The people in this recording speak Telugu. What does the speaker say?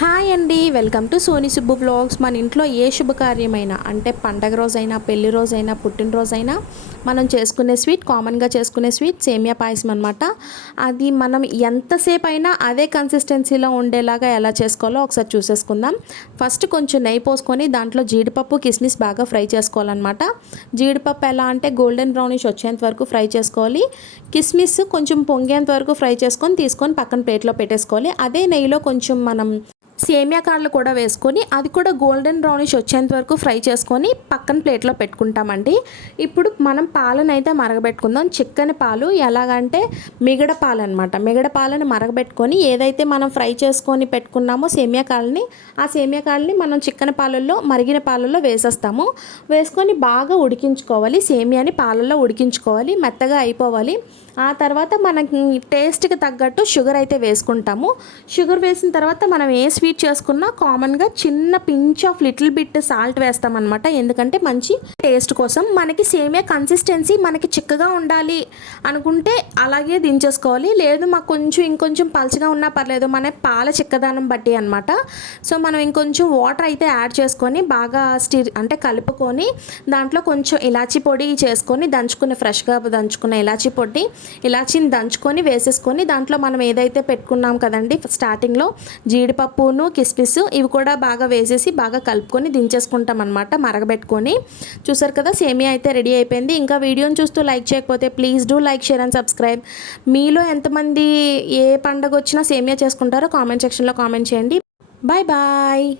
హాయ్ అండి welcome to Soni Subbu blogs. మన ఇంట్లో ఏ శుభకార్యమైనా అంటే పండగ రోజైనా పెళ్ళి రోజైనా పుట్టినరోజైనా మనం చేసుకునే స్వీట్ కామన్గా చేసుకునే స్వీట్ సేమియా పాయసం అనమాట అది మనం ఎంతసేపు అయినా అదే కన్సిస్టెన్సీలో ఉండేలాగా ఎలా చేసుకోవాలో ఒకసారి చూసేసుకుందాం. ఫస్ట్ కొంచెం నెయ్యి పోసుకొని దాంట్లో జీడిపప్పు కిస్మిస్ బాగా ఫ్రై చేసుకోవాలన్నమాట. జీడిపప్పు ఎలా అంటే గోల్డెన్ బ్రౌనిష్ వచ్చేంత వరకు ఫ్రై చేసుకోవాలి. కిస్మిస్ కొంచెం పొంగేంత వరకు ఫ్రై చేసుకొని తీసుకొని పక్కన ప్లేట్లో పెట్టేసుకోవాలి. అదే నెయ్యిలో కొంచెం మనం సేమియా కాళ్ళు కూడా వేసుకొని అది కూడా గోల్డెన్ బ్రౌనిష్ వచ్చేంత వరకు ఫ్రై చేసుకొని పక్కన ప్లేట్లో పెట్టుకుంటామండి. ఇప్పుడు మనం పాలను అయితే మరగబెట్టుకుందాం. చిక్కని పాలు ఎలాగంటే మిగడ పాలు అనమాట మిగడ పాలను మరగబెట్టుకొని ఏదైతే మనం ఫ్రై చేసుకొని పెట్టుకున్నామో సేమియా కాళ్ళని ఆ సేమియా కాళ్ళని మనం చిక్కని పాలల్లో మరిగిన పాలల్లో వేసేస్తాము. వేసుకొని బాగా ఉడికించుకోవాలి. సేమియాని పాలల్లో ఉడికించుకోవాలి. మెత్తగా అయిపోవాలి. ఆ తర్వాత మనకి టేస్ట్కి తగ్గట్టు షుగర్ అయితే వేసుకుంటాము. షుగర్ వేసిన తర్వాత మనం ఏ స్వీట్ చేసుకున్నా కామన్గా చిన్న pinch of little bit salt వేస్తామన్నమాట. ఎందుకంటే మంచి టేస్ట్ కోసం. మనకి సేమియా కన్సిస్టెన్సీ మనకి చిక్కగా ఉండాలి అనుకుంటే అలాగే దించేసుకోవాలి. లేదు మాకు కొంచెం ఇంకొంచెం పలచగా ఉన్నా పర్లేదు. మన పాల చిక్కదనం బట్టి అనమాట సో మనం ఇంకొంచెం వాటర్ అయితే యాడ్ చేసుకొని బాగా స్టీర్ అంటే కలుపుకొని దాంట్లో కొంచెం ఇలాచీ పొడి చేసుకొని దంచుకుని ఫ్రెష్గా దంచుకున్న ఇలాచీ పొడి ఇలాచీని దంచుకొని వేసేసుకొని దాంట్లో మనం ఏదైతే పెట్టుకున్నాం కదండి స్టార్టింగ్లో జీడిపప్పును కిస్మిస్ ఇవి కూడా బాగా వేసేసి బాగా కలుపుకొని దించేసుకుంటాం అనమాట మరగబెట్టుకొని. చూసారు కదా సేమియా అయితే రెడీ అయిపోయింది. ఇంకా వీడియోని చూస్తూ లైక్ చేయకపోతే please do like share and subscribe. మీలో ఎంతమంది ఏ పండగ వచ్చినా సేమియా చేసుకుంటారో కామెంట్ సెక్షన్లో కామెంట్ చేయండి. Bye bye.